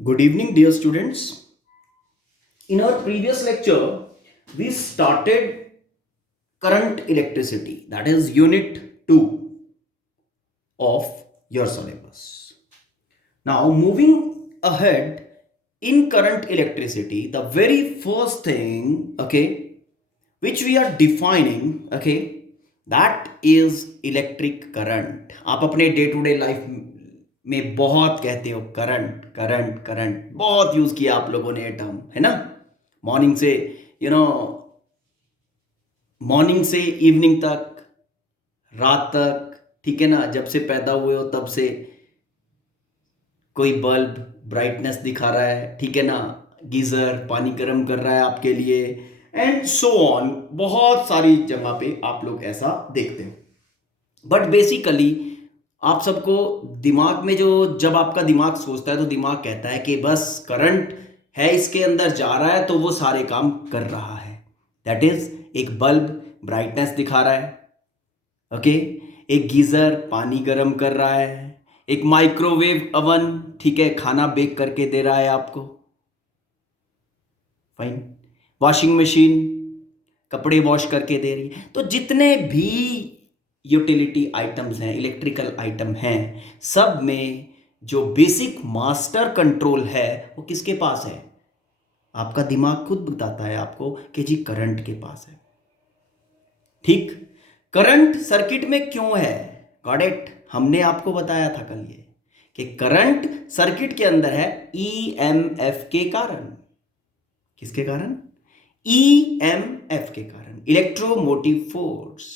Good evening, dear students. In our previous lecture, we started current electricity, that is, unit 2 of your syllabus. Now, moving ahead in current electricity, the very first thing, which we are defining, that is electric current. आप अपने day to day life में बहुत कहते हो current current current, बहुत use किया आप लोगों ने ये टर्म, है ना. मॉर्निंग से यू नो मॉर्निंग से इवनिंग तक, रात तक, ठीक है ना. जब से पैदा हुए हो तब से कोई बल्ब ब्राइटनेस दिखा रहा है, ठीक है ना. गीजर पानी गर्म कर रहा है आपके लिए, एंड सो ऑन. बहुत सारी जगह पे आप लोग ऐसा देखते हैं. बट बेसिकली आप सबको दिमाग में जो, जब आपका दिमाग सोचता है तो दिमाग कहता है कि बस करंट है, इसके अंदर जा रहा है तो वो सारे काम कर रहा है. दैट इज, एक बल्ब ब्राइटनेस दिखा रहा है, ओके. एक गीजर पानी गर्म कर रहा है, एक माइक्रोवेव अवन, ठीक है, खाना बेक करके दे रहा है आपको, फाइन. वॉशिंग मशीन कपड़े वॉश करके दे रही है. तो जितने भी यूटिलिटी आइटम्स हैं, इलेक्ट्रिकल आइटम हैं, सब में जो बेसिक मास्टर कंट्रोल है वो किसके पास है? आपका दिमाग खुद बताता है आपको कि जी करंट के पास है. ठीक. करंट सर्किट में क्यों है? Got it. हमने आपको बताया था कल ये कि करंट सर्किट के अंदर है ईएमएफ के कारण. किसके कारण? ईएमएफ के कारण, इलेक्ट्रोमोटिव फोर्स.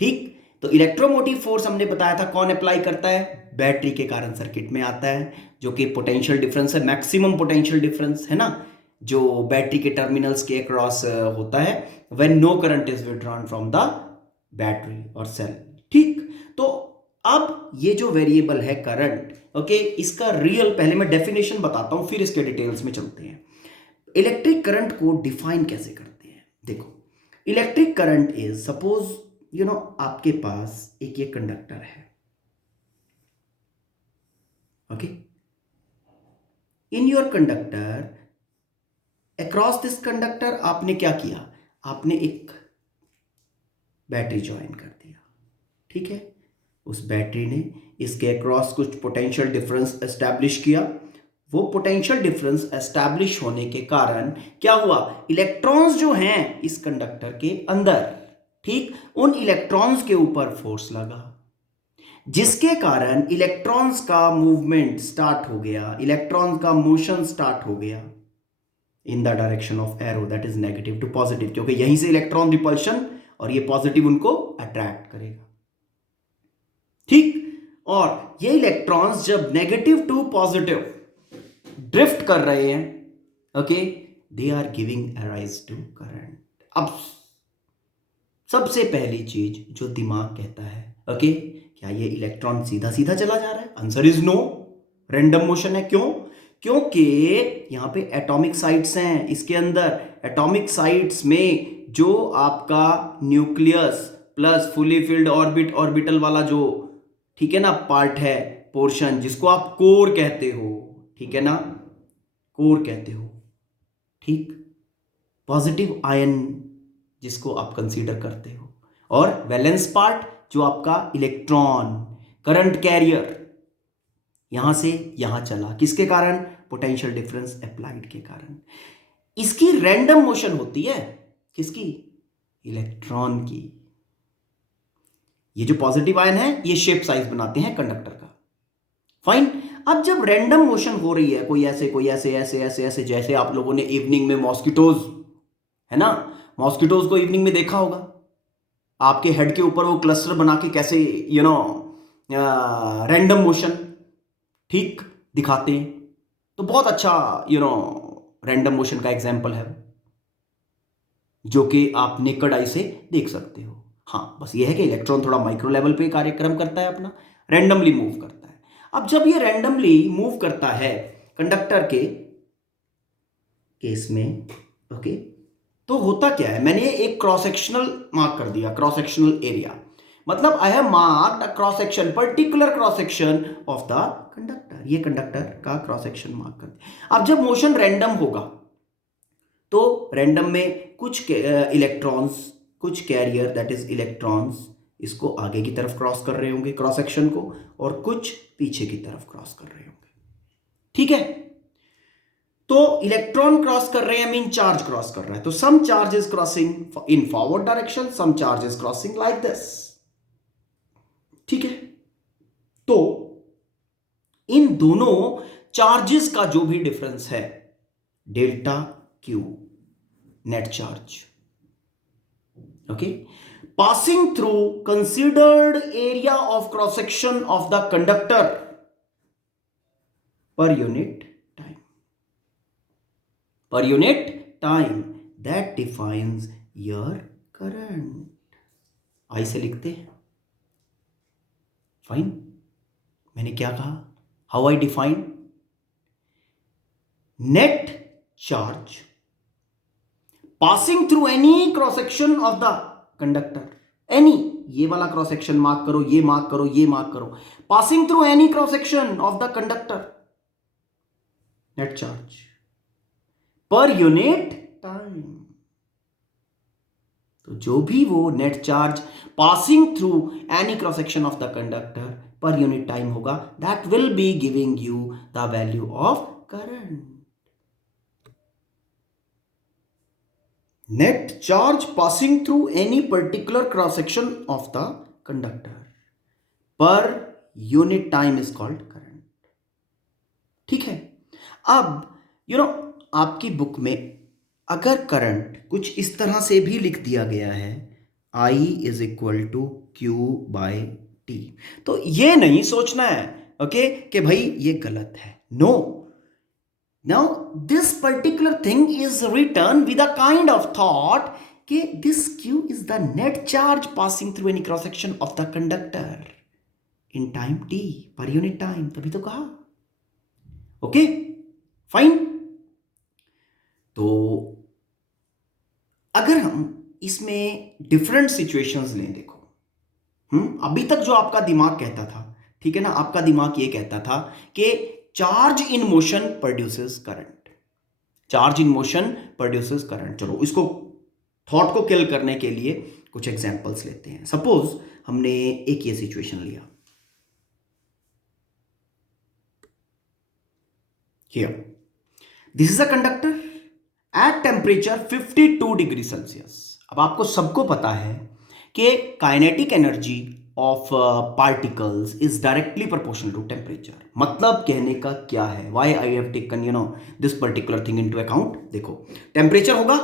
ठीक. तो इलेक्ट्रोमोटिव फोर्स हमने बताया था कौन अप्लाई करता है? बैटरी के कारण सर्किट में आता है, जो कि पोटेंशियल डिफरेंस है, मैक्सिमम पोटेंशियल डिफरेंस, है ना, जो बैटरी के टर्मिनल्स के अक्रॉस होता है when no current is withdrawn from the battery और सेल. ठीक. तो अब ये जो वेरिएबल है करंट, ओके, इसका रियल, पहले मैं डेफिनेशन बताता हूं फिर इसके डिटेल्स में चलते हैं. इलेक्ट्रिक करंट को डिफाइन कैसे करते हैं? देखो, इलेक्ट्रिक करंट इज, सपोज आपके पास एक ये कंडक्टर है, okay. In your conductor, across this conductor आपने क्या किया? आपने एक बैटरी ज्वाइन कर दिया, ठीक है. उस बैटरी ने इसके अक्रॉस कुछ पोटेंशियल डिफरेंस एस्टैब्लिश किया. वो पोटेंशियल डिफरेंस एस्टैब्लिश होने के कारण क्या हुआ? इलेक्ट्रॉन्स जो हैं इस कंडक्टर के अंदर, ठीक, उन इलेक्ट्रॉन्स के ऊपर फोर्स लगा, जिसके कारण इलेक्ट्रॉन्स का मूवमेंट स्टार्ट हो गया, इलेक्ट्रॉन्स का मोशन स्टार्ट हो गया in the direction of arrow, that is negative to positive, क्योंकि यहीं से इलेक्ट्रॉन रिपल्शन और ये पॉजिटिव उनको अट्रैक्ट करेगा. ठीक. और ये इलेक्ट्रॉन्स जब नेगेटिव टू पॉजिटिव ड्रिफ्ट कर रहे हैं, okay, they are giving rise to current. अब सबसे पहली चीज जो दिमाग कहता है, ओके, क्या ये इलेक्ट्रॉन सीधा सीधा चला जा रहा है? Answer is no. Random motion है. क्यों? क्योंकि यहां पे एटॉमिक साइट्स हैं इसके अंदर. एटॉमिक साइट्स में जो आपका nucleus plus fully filled orbit, orbital वाला जो, ठीक है ना, पार्ट है, पोर्शन, जिसको आप कोर कहते हो, ठीक है ना, कोर कहते हो. ठीक. पॉजिटिव आयन जिसको आप कंसीडर करते हो, और वैलेंस पार्ट जो आपका इलेक्ट्रॉन, करंट कैरियर, यहां से यहां चला, किसके कारण? पोटेंशियल डिफरेंस अप्लाइड के कारण. इसकी रैंडम मोशन होती है. किसकी? इलेक्ट्रॉन की. ये जो पॉजिटिव आयन है ये शेप साइज बनाते हैं कंडक्टर का, फाइन. अब जब रैंडम मोशन हो रही है, कोई ऐसे कोई ऐसे ऐसे ऐसे ऐसे, जैसे आप लोगों ने इवनिंग में मॉस्किटोज, है ना, मॉस्किटोज को इवनिंग में देखा होगा, आपके हेड के ऊपर वो क्लस्टर बना के कैसे रैंडम मोशन, ठीक, दिखाते हैं. तो बहुत अच्छा रैंडम मोशन का एग्जांपल है जो कि आप नेकड आई से देख सकते हो. हाँ, बस ये है कि इलेक्ट्रॉन थोड़ा माइक्रो लेवल पे कार्यक्रम करता है, अपना रैंडमली मूव करता है. अब जब ये रैंडमली मूव करता है कंडक्टर के केस में, ओके, तो होता क्या है? मैंने एक क्रॉस सेक्शनल मार्क कर दिया, क्रॉस सेक्शनल एरिया, मतलब I have marked a cross section, particular cross section of the conductor. Conductor, ये कंडक्टर का क्रॉस सेक्शन मार्क कर दिया। अब जब मोशन रैंडम होगा तो रैंडम में कुछ इलेक्ट्रॉन्स, कुछ कैरियर दैट इज इलेक्ट्रॉन्स इसको आगे की तरफ क्रॉस कर रहे होंगे क्रॉस सेक्शन को, और कुछ पीछे की तरफ क्रॉस कर रहे होंगे। ठीक है, तो इलेक्ट्रॉन क्रॉस कर रहे हैं मीन चार्ज क्रॉस कर रहा है, तो some charge is crossing in forward direction, some charge is crossing like this. ठीक है, तो इन दोनों चार्जेस का जो भी डिफरेंस है delta Q net charge, okay, passing through considered area of cross section of the conductor per unit time that defines your current। आई से लिखते हैं, फाइन। मैंने क्या कहा, how I define net charge passing through any cross section of the conductor, any, ये वाला cross section mark करो, ये मार्क करो, ये मार्क करो, passing through any cross section of the conductor net charge per unit time. तो जो भी वो net charge passing through any cross section of the conductor per unit time होगा, that will be giving you the value of current. Net charge passing through any particular cross section of the conductor per unit time is called current। ठीक है, अब आपकी book में अगर current कुछ इस तरह से भी लिख दिया गया है I is equal to Q by T, तो ये नहीं सोचना है ओके कि भाई ये गलत है, no. Now this particular thing is written with a kind of thought कि this Q is the net charge passing through any cross section of the conductor in time t per unit time, तभी तो कहा। Okay fine, तो अगर हम इसमें different situations लें, देखो अभी तक जो आपका दिमाग कहता था, ठीक है ना, आपका दिमाग ये कहता था कि charge in motion produces current, charge in motion produces current. चलो इसको थॉट को किल करने के लिए कुछ एग्जांपल्स लेते हैं। सपोज हमने एक ये सिचुएशन लिया, here this is a conductor at temperature 52 degree Celsius. अब आपको सबको पता है कि kinetic energy of particles is directly proportional to temperature। मतलब कहने का क्या है, why I have taken this particular thing into account। देखो टेम्परेचर होगा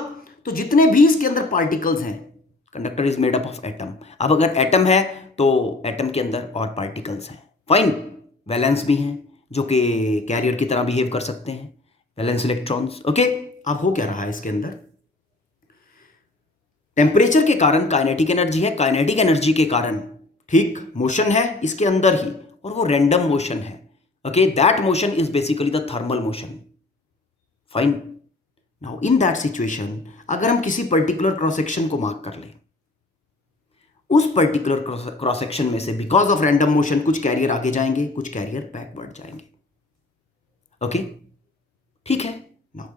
तो जितने भी इसके अंदर पार्टिकल्स हैं, conductor is made up of atom. अब अगर एटम है तो एटम के अंदर और पार्टिकल्स हैं, फाइन, वैलेंस भी हैं जो कि कैरियर की तरह बिहेव कर सकते हैं, वैलेंस इलेक्ट्रॉन्स। ओके, अब हो क्या रहा है इसके अंदर, टेम्परेचर के कारण काइनेटिक एनर्जी है, काइनेटिक एनर्जी के कारण ठीक मोशन है इसके अंदर ही, और वो रैंडम मोशन है। Okay, that motion is basically the thermal motion, fine. Now in that situation अगर हम किसी पर्टिकुलर क्रॉस सेक्शन को मार्क कर लें, उस पर्टिकुलर क्रॉस सेक्शन में से बिकॉज ऑफ रैंडम मोशन कुछ कैरियर आगे जाएंगे, कुछ कैरियर बैकवर्ड जाएंगे। ओके ठीक है, now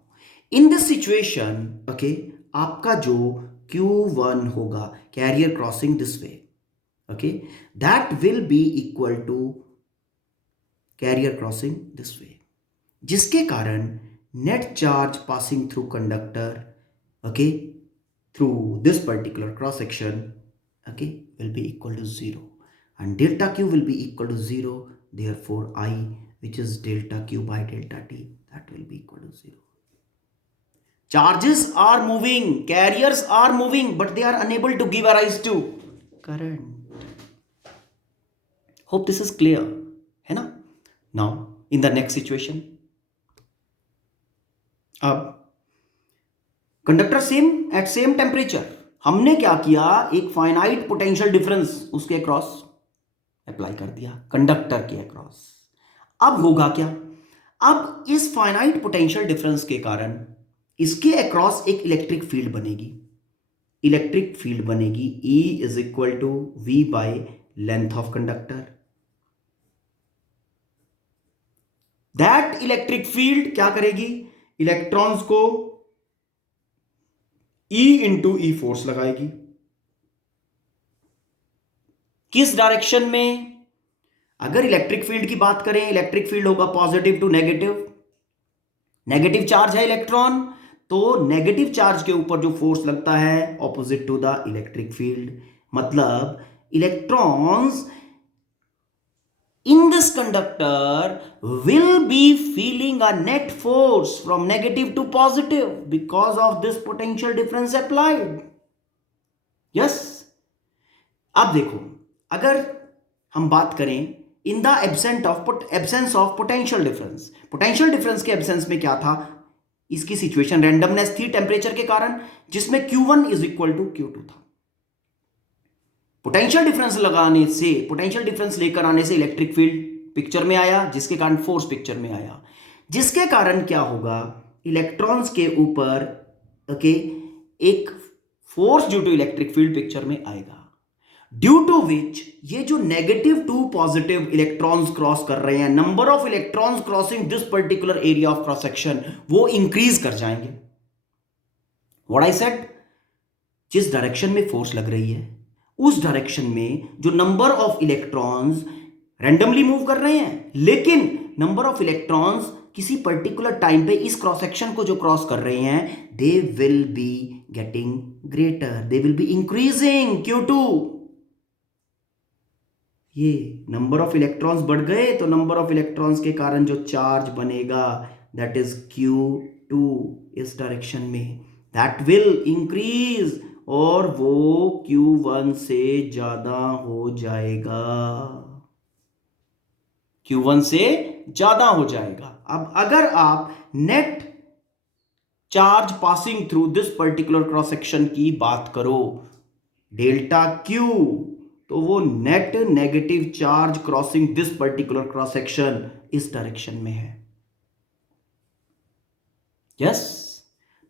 in this situation okay आपका जो Q1 होगा, carrier crossing this way, okay, that will be equal to carrier crossing this way, जिसके कारण net charge passing through conductor okay through this particular cross section okay will be equal to 0, and delta Q will be equal to 0, therefore I, which is delta Q by delta T, that will be equal to 0। charges are moving, carriers are moving, but they are unable to give rise to current। Hope this is clear है ना। Now in the next situation, अब conductor same at same temperature, हमने क्या किया, एक finite potential difference उसके across apply कर दिया, कंडक्टर के अक्रॉस। अब होगा क्या, अब इस फाइनाइट पोटेंशियल डिफरेंस के कारण इसके अक्रॉस एक इलेक्ट्रिक फील्ड बनेगी, इलेक्ट्रिक फील्ड बनेगी E is equal to V by length of conductor. That electric field क्या करेगी, इलेक्ट्रॉन्स को E इंटू ई फोर्स लगाएगी। किस डायरेक्शन में? अगर इलेक्ट्रिक फील्ड की बात करें, इलेक्ट्रिक फील्ड होगा positive to negative. Negative charge है इलेक्ट्रॉन, तो नेगेटिव चार्ज के ऊपर जो फोर्स लगता है opposite to the electric field. मतलब electrons in this conductor will be feeling a net force from negative to positive because of this potential difference applied. Yes. अब देखो, अगर हम बात करें in the absence of potential difference, potential difference के absence में क्या था, इसकी सिचुएशन रैंडमनेस थी टेम्परेचर के कारण, जिसमें Q1 is equal to Q2 था। पोटेंशियल डिफरेंस लगाने से, पोटेंशियल डिफरेंस लेकर आने से इलेक्ट्रिक फील्ड पिक्चर में आया, जिसके कारण फोर्स पिक्चर में आया, जिसके कारण क्या होगा, इलेक्ट्रॉन्स के ऊपर ओके एक force due to electric field picture में आएगा, ड्यू टू विच ये जो negative to positive electrons cross कर रहे हैं, number of electrons crossing this particular area of cross section, वो इंक्रीज कर जाएंगे। व्हाट आई सेड, जिस डायरेक्शन में फोर्स लग रही है उस डायरेक्शन में जो number of electrons randomly move कर रहे हैं, लेकिन नंबर ऑफ इलेक्ट्रॉन्स किसी पर्टिकुलर टाइम पे इस क्रॉस सेक्शन को जो क्रॉस कर रहे हैं, they will be getting greater, they will be increasing Q2। ये नंबर ऑफ इलेक्ट्रॉन्स बढ़ गए तो नंबर ऑफ इलेक्ट्रॉन्स के कारण जो चार्ज बनेगा दैट इज Q2 इस डायरेक्शन में, दैट विल इंक्रीज और वो Q1 से ज्यादा हो जाएगा, Q1 से ज्यादा हो जाएगा। अब अगर आप net charge passing through this particular cross section की बात करो, डेल्टा Q, तो वो net negative charge crossing this particular cross section इस डायरेक्शन में है। यस,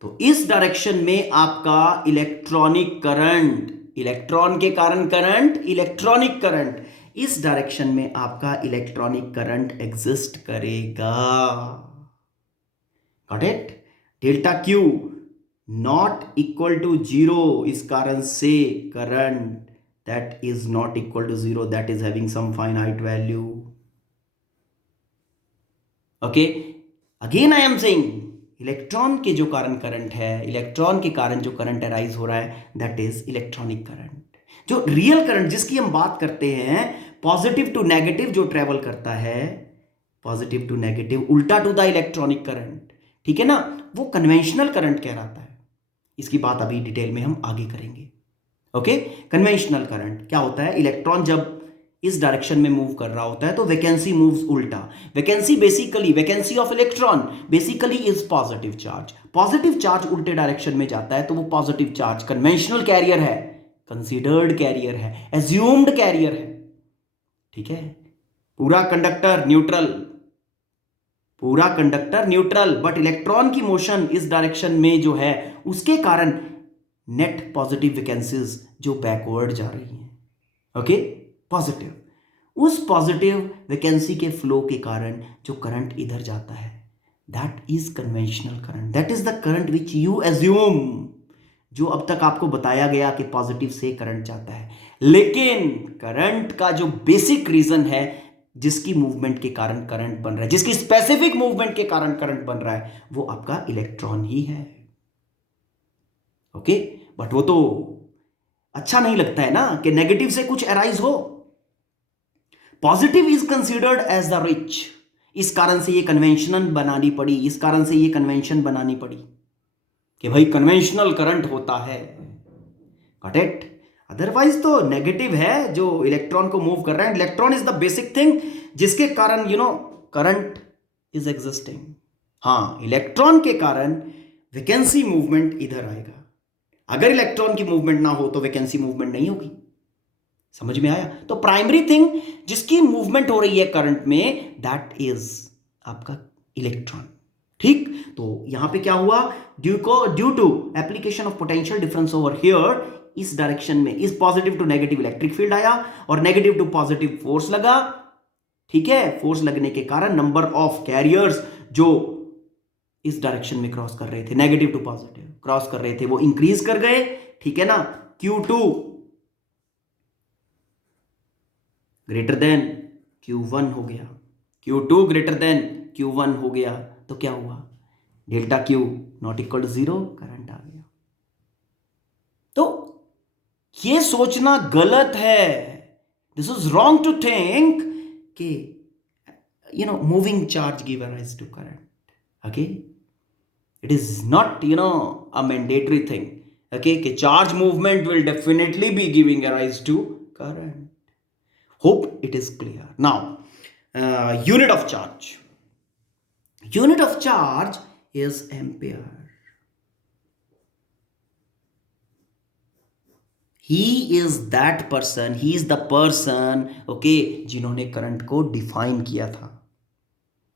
तो इस डायरेक्शन में आपका इलेक्ट्रॉनिक करंट, इलेक्ट्रॉन के कारण करंट, इलेक्ट्रॉनिक करंट, इस डायरेक्शन में आपका इलेक्ट्रॉनिक करंट एग्जिस्ट करेगा। Got it? Delta Q not equal to zero, इस कारण से current that is not equal to zero, that is having some finite value. Okay, again I am saying, electron के जो कारण current है, electron के कारण जो करंट अराइज हो रहा है, दैट इज इलेक्ट्रॉनिक करंट। जो रियल करंट जिसकी हम बात करते हैं, पॉजिटिव टू नेगेटिव जो ट्रेवल करता है, पॉजिटिव टू नेगेटिव उल्टा टू द इलेक्ट्रॉनिक करंट, ठीक है ना, वो कन्वेंशनल करंट कहलाता है। इसकी बात अभी डिटेल में हम आगे करेंगे। ओके, कन्वेंशनल करंट क्या होता है, इलेक्ट्रॉन जब इस डायरेक्शन में मूव कर रहा होता है तो वैकेंसी मूव्स उल्टा। Vacancy basically, vacancy of electron basically is positive charge. Positive charge उल्टे डायरेक्शन में जाता है तो वो पॉजिटिव चार्ज कन्वेंशनल कैरियर है, कंसीडर्ड कैरियर है, एज्यूम्ड कैरियर है। ठीक है, पूरा कंडक्टर न्यूट्रल, पूरा कंडक्टर न्यूट्रल, बट इलेक्ट्रॉन की मोशन इस डायरेक्शन में जो है उसके कारण नेट पॉजिटिव वैकेंसीज जो बैकवर्ड जा रही हैं। ओके, पॉजिटिव, उस पॉजिटिव वैकेंसी के फ्लो के कारण जो करंट इधर जाता है, that is conventional current, that is the current which you assume, जो अब तक आपको बताया गया कि पॉजिटिव से करंट जाता है। लेकिन करंट का जो बेसिक रीजन है जिसकी मूवमेंट के कारण करंट बन रहा है, जिसकी स्पेसिफिक मूवमेंट के कारण करंट बन रहा है, वो आपका इलेक्ट्रॉन ही है। ओके, बट वो तो अच्छा नहीं लगता है ना कि नेगेटिव से कुछ अराइज हो। Positive is considered as the rich, इस कारण से ये कन्वेंशनल बनानी पड़ी, इस कारण से ये कन्वेंशन बनानी पड़ी कि भाई कन्वेंशनल करंट होता है। Got it? अदरवाइज तो नेगेटिव है जो इलेक्ट्रॉन को मूव कर रहा है। Electron is the basic thing जिसके कारण करंट इज एग्जिस्टिंग। हाँ, इलेक्ट्रॉन के कारण वैकेंसी मूवमेंट इधर आएगा। अगर इलेक्ट्रॉन की मूवमेंट ना हो तो वैकेंसी मूवमेंट नहीं होगी। समझ में आया? तो प्राइमरी थिंग जिसकी मूवमेंट हो रही है करंट में, दैट इज आपका इलेक्ट्रॉन। ठीक, तो यहां पे क्या हुआ, due to application of potential difference over here, इस डायरेक्शन में इस positive to negative electric field आया और नेगेटिव टू पॉजिटिव फोर्स लगा। ठीक है, फोर्स लगने के कारण नंबर ऑफ कैरियर्स जो इस डायरेक्शन में क्रॉस कर रहे थे, नेगेटिव टू पॉजिटिव क्रॉस कर रहे थे, वो इंक्रीज कर गए, ठीक है ना। Q2 ग्रेटर देन Q1 हो गया, Q2 ग्रेटर देन Q1 हो गया, तो क्या हुआ, delta Q not equal to 0, current आ गया। तो ये सोचना गलत है, this is wrong to think कि moving charge give rise to current, okay. It is not, a mandatory thing. Okay, कि charge movement will definitely be giving a rise to current. Hope it is clear. Now, unit of charge. Unit of charge is ampere. He is that person. He is the person. Okay, जिन्होंने current को define किया था.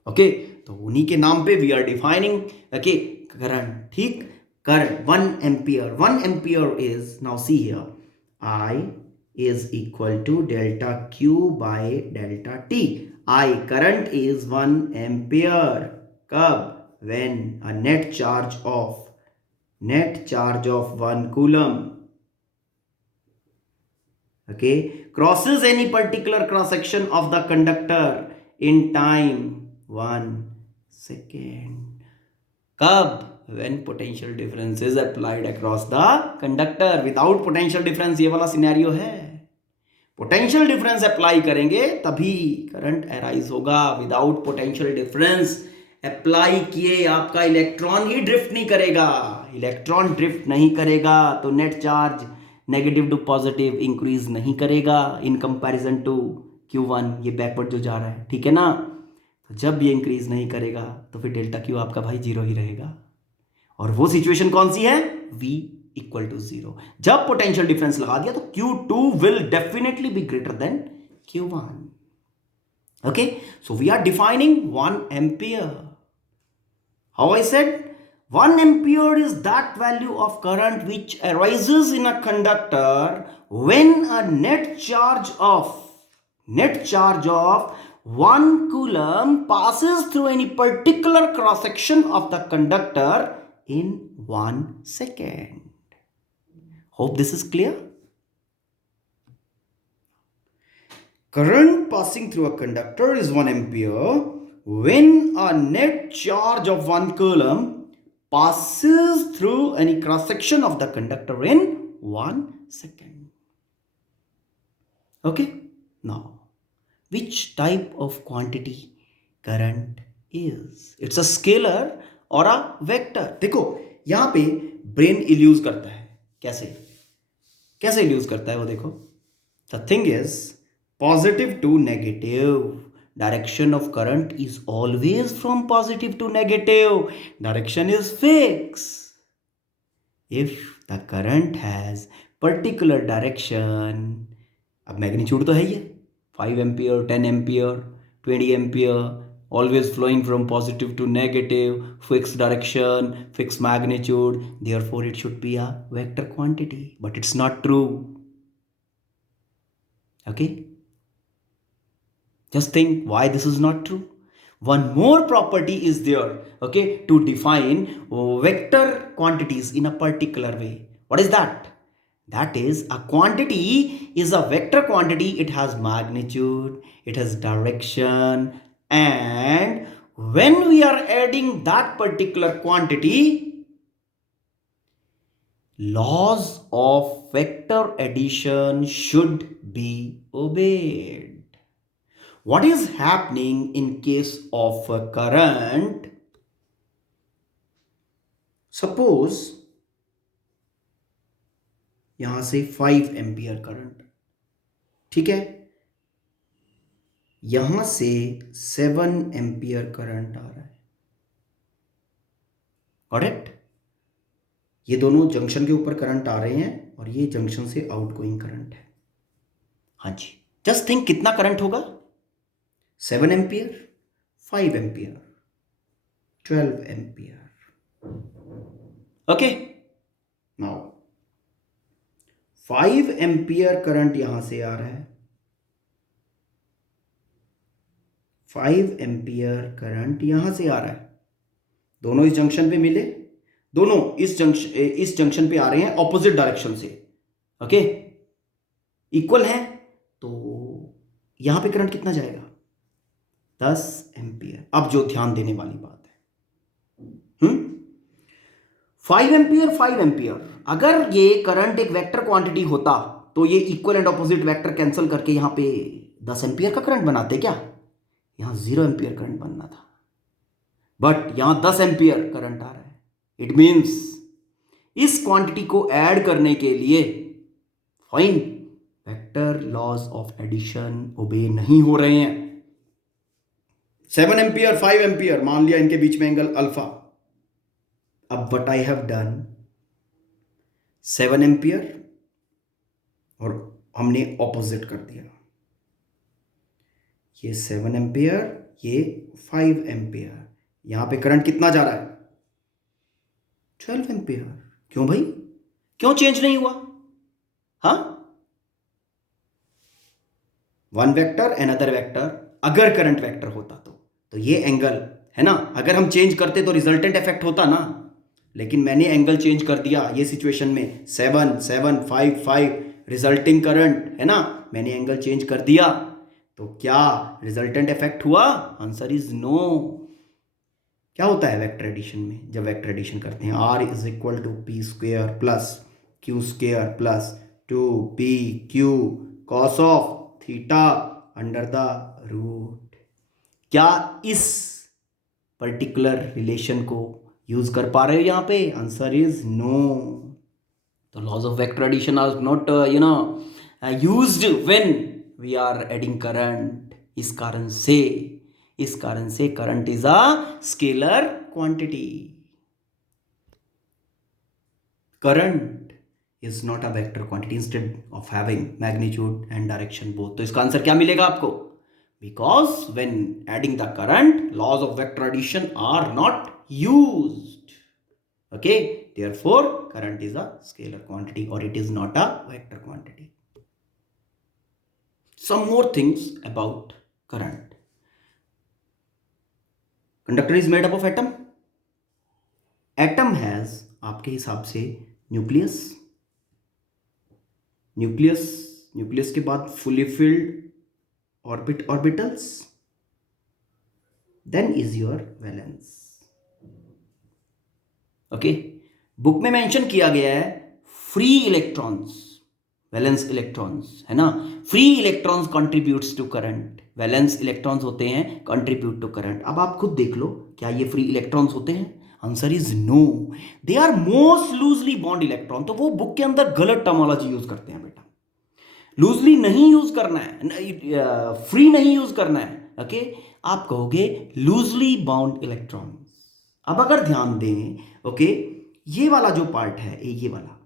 Okay, तो उन्हीं के नाम पे we are defining, okay, current, ठीक। Current 1 ampere, 1 ampere is, now see here, I is equal to delta Q by delta T. I current is 1 ampere. कब? When a net charge of 1 coulomb, okay, crosses any particular cross section of the conductor in time 1 second. कब? When potential difference is applied across the conductor. Without potential difference ये वाला scenario है, potential difference apply करेंगे तभी current arise होगा। Without potential difference apply किए आपका electron ही drift नहीं करेगा। इलेक्ट्रॉन ड्रिफ्ट नहीं करेगा तो net charge negative to positive increase नहीं करेगा इन कंपैरिजन टू Q1, ये बैकवर्ड जो जा रहा है, ठीक है ना। तो जब ये इंक्रीज नहीं करेगा तो फिर डेल्टा Q आपका भाई 0 ही रहेगा। और वो सिचुएशन कौन सी है? V equal to 0। जब पोटेंशियल डिफरेंस लगा दिया तो Q2 will definitely be greater than Q1। Okay, so we are defining 1 ampere. How I said, 1 ampere is that value of current which arises in a conductor when a net charge of 1 coulomb passes through any particular cross section of the conductor in 1 second. Hope this is clear. Current passing through a conductor is 1 ampere when a net charge of 1 coulomb passes through any cross section of the conductor in 1 second. Okay, now which type of quantity current is? It's a scalar or a vector. देखो यहां पे brain इल्यूज करता है, कैसे इल्यूज करता है वो देखो। The thing is, positive to negative, direction of current is always from positive to negative. Direction is fixed. If the current has particular direction, अब मैग्नीट्यूड तो है ये 5 ampere, 10 ampere, 20 ampere, always flowing from positive to negative, fixed direction, fixed magnitude, therefore it should be a vector quantity, but it's not true. Okay, just think why this is not true. One more property is there, okay, to define vector quantities in a particular way. What is that? That is, a quantity is a vector quantity. It has magnitude, it has direction, and when we are adding that particular quantity, laws of vector addition should be obeyed. What is happening in case of a current? Suppose यहां से 5 ampere current, ठीक है, यहां से 7 ampere current आ रहा है, correct. ये दोनों जंक्शन के ऊपर करंट आ रहे हैं और ये जंक्शन से आउटगोइंग करंट है। हाँ जी, जस्ट थिंक कितना करंट होगा? 7 ampere, 5 ampere, 12 ampere. Okay, now 5 ampere current यहां से आ रहा है, 5 एम्पियर करंट यहां से आ रहा है, दोनों इस जंक्शन पे मिले, दोनों इस जंक्शन पे आ रहे हैं ऑपोजिट डायरेक्शन से, ओके, इक्वल है, तो यहां पे करंट कितना जाएगा, 10 एम्पियर। अब जो ध्यान देने वाली बात है, 5 एम्पियर 5 एम्पियर, अगर ये करंट एक वेक्टर क्वांटिटी होता तो ये equal and opposite vector cancel करके यहां पे 10 एम्पियर का करंट बनाते क्या, यहां 0 एम्पियर करंट बनना था, बट यहां 10 एम्पियर करंट आ रहा है। इट मींस इस क्वांटिटी को ऐड करने के लिए fine vector laws of addition obey नहीं हो रहे हैं। 7 एम्पियर 5 एम्पियर, मान लिया इनके बीच में एंगल अल्फा। अब what I have done, 7 ampere और हमने ऑपोजिट कर दिया, ये 7 एम्पियर, ये 5 एम्पियर, यहां पे करंट कितना जा रहा है, 12 एम्पियर। क्यों भाई, क्यों चेंज नहीं हुआ, हाँ, वन वेक्टर अनदर वेक्टर, अगर करंट वेक्टर होता तो ये एंगल है ना, अगर हम चेंज करते तो रिजल्टेंट इफेक्ट होता ना, लेकिन मैंने एंगल चेंज कर दिया ये सिचुएशन में, 7 7 5 5 रिजल्टिंग करंट है ना, मैंने एंगल चेंज कर दिया, तो क्या रिजल्टेंट इफेक्ट हुआ, आंसर इज नो। क्या होता है वेक्टर एडिशन में, जब वेक्टर एडिशन करते हैं, R is equal to P square plus Q square plus 2pq cos of theta under the root. क्या इस पर्टिकुलर रिलेशन को यूज कर पा रहे हो यहां पे, आंसर इज नो। तो laws of vector addition are not used when we are adding current. इस कारण से current is a scalar quantity, current is not a vector quantity instead of having magnitude and direction both. तो इसका answer क्या मिलेगा आपको, because when adding the current, laws of vector addition are not used, okay, therefore current is a scalar quantity or it is not a vector quantity. Some more things about current. Conductor is made up of atom. Atom has आपके हिसाब से nucleus के बाद fully filled orbitals, then is your valence, okay. Book में mention किया गया है free electrons, valence electrons है ना, free electrons contributes to current, valence electrons होते हैं कंट्रीब्यूट टू करंट। अब आप खुद देख लो, क्या ये फ्री इलेक्ट्रॉन्स होते हैं, answer is no, they are most loosely bond electron. तो वो बुक के अंदर गलत टर्मोलॉजी यूज करते हैं बेटा, लूजली नहीं यूज करना है, फ्री नहीं यूज करना है, ओके, आप कहोगे लूजली बाउंड इलेक्ट्रॉन्स। अब अगर ध्यान दें, ओके, ये वाला जो पार्ट है, ये वाला,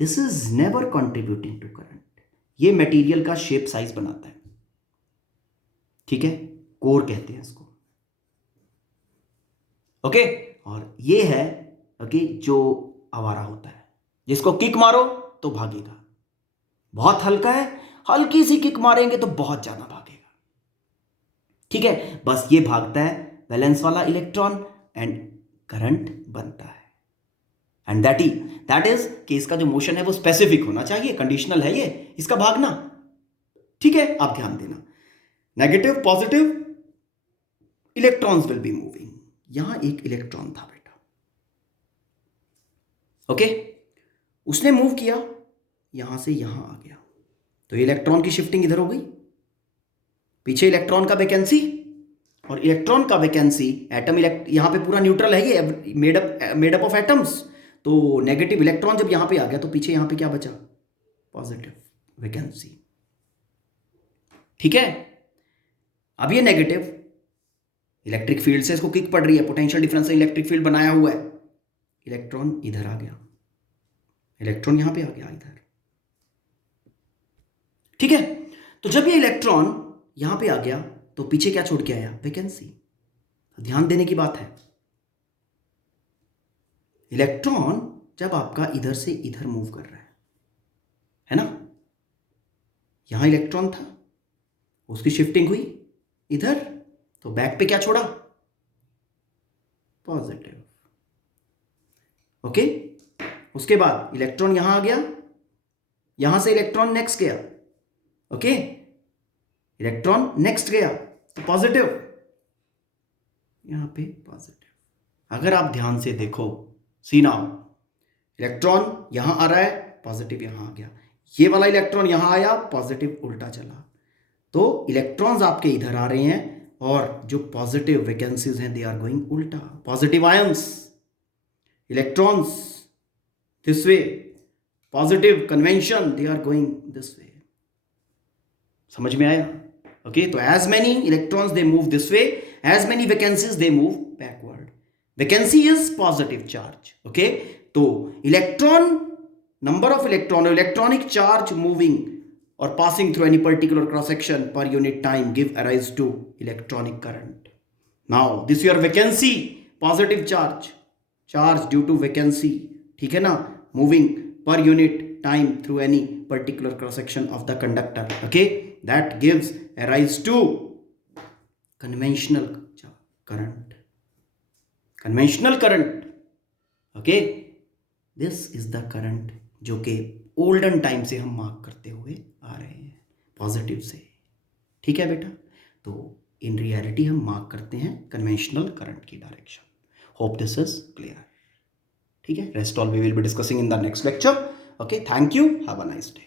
this is never contributing to current, ये मटेरियल का शेप साइज बनाता है, ठीक है, कोर कहते हैं इसको, ओके। और ये है, ओके, जो आवारा होता है, जिसको किक मारो तो भागेगा, बहुत हल्का है, हल्की सी किक मारेंगे तो बहुत ज्यादा भागेगा, ठीक है, बस ये भागता है वैलेंस वाला इलेक्ट्रॉन एंड करंट बनता है, एंड दैट इज कि इसका जो मोशन है वो स्पेसिफिक होना चाहिए, कंडीशनल है ये इसका भागना, ठीक है। आप ध्यान देना, negative positive electrons will be moving, यहां एक इलेक्ट्रॉन था बेटा, ओके, उसने मूव किया, यहां से यहां आ गया, तो इलेक्ट्रॉन की शिफ्टिंग इधर हो गई, पीछे इलेक्ट्रॉन का वैकेंसी, और इलेक्ट्रॉन का वैकेंसी एटम यहां पे पूरा न्यूट्रल है, ये मेड अप ऑफ एटम्स, तो नेगेटिव इलेक्ट्रॉन जब यहां पे आ गया तो पीछे यहां पे क्या बचा, पॉजिटिव वैकेंसी, ठीक है। अब ये नेगेटिव इलेक्ट्रिक फील्ड से इसको किक पड़ रही है, पोटेंशियल डिफरेंस से इलेक्ट्रिक फील्ड बनाया हुआ है, इलेक्ट्रॉन इधर आ गया, इलेक्ट्रॉन यहां पे आ गया इधर, ठीक है। तो जब ये इलेक्ट्रॉन यहां पे आ गया तो पीछे क्या छोड़ के आया, वैकेंसी। ध्यान देने की बात है, इलेक्ट्रॉन जब आपका इधर से इधर मूव कर रहा है ना, यहां इलेक्ट्रॉन था, उसकी शिफ्टिंग हुई इधर, तो बैक पे क्या छोड़ा, पॉजिटिव। ओके, उसके बाद इलेक्ट्रॉन यहां आ गया, यहां से इलेक्ट्रॉन नेक्स्ट गया, ओके, इलेक्ट्रॉन नेक्स्ट गया तो पॉजिटिव, यहां पे पॉजिटिव। अगर आप ध्यान से देखो, सी नाउ, इलेक्ट्रॉन यहां आ रहा है, पॉजिटिव यहां आ गया, ये वाला इलेक्ट्रॉन यहां आया, पॉजिटिव उल्टा चला, तो इलेक्ट्रॉन्स आपके इधर आ रहे हैं और जो पॉजिटिव वैकेंसीज हैं दे आर गोइंग उल्टा, positive ions, electrons this way, positive convention they are going this way. समझ में आया? ओके, तो as many electrons they move this way, as many vacancies they move backward. Vacancy is positive charge. Okay, तो electron, number of electron or electronic charge moving or passing through any particular cross section per unit time give rise to electronic current. Now this your vacancy, positive charge due to vacancy, ठीक है ना, moving per unit time through any particular cross section of the conductor, okay, that gives rise to conventional current, okay, this is the current जो कि olden time से हम mark करते हुए आ रहे हैं पॉजिटिव से। ठीक है बेटा, तो इन रियलिटी हम मार्क करते हैं कन्वेंशनल करंट की direction. Hope this is clear. ठीक है, rest all we will be discussing in the next lecture. Okay, thank you, have a nice day.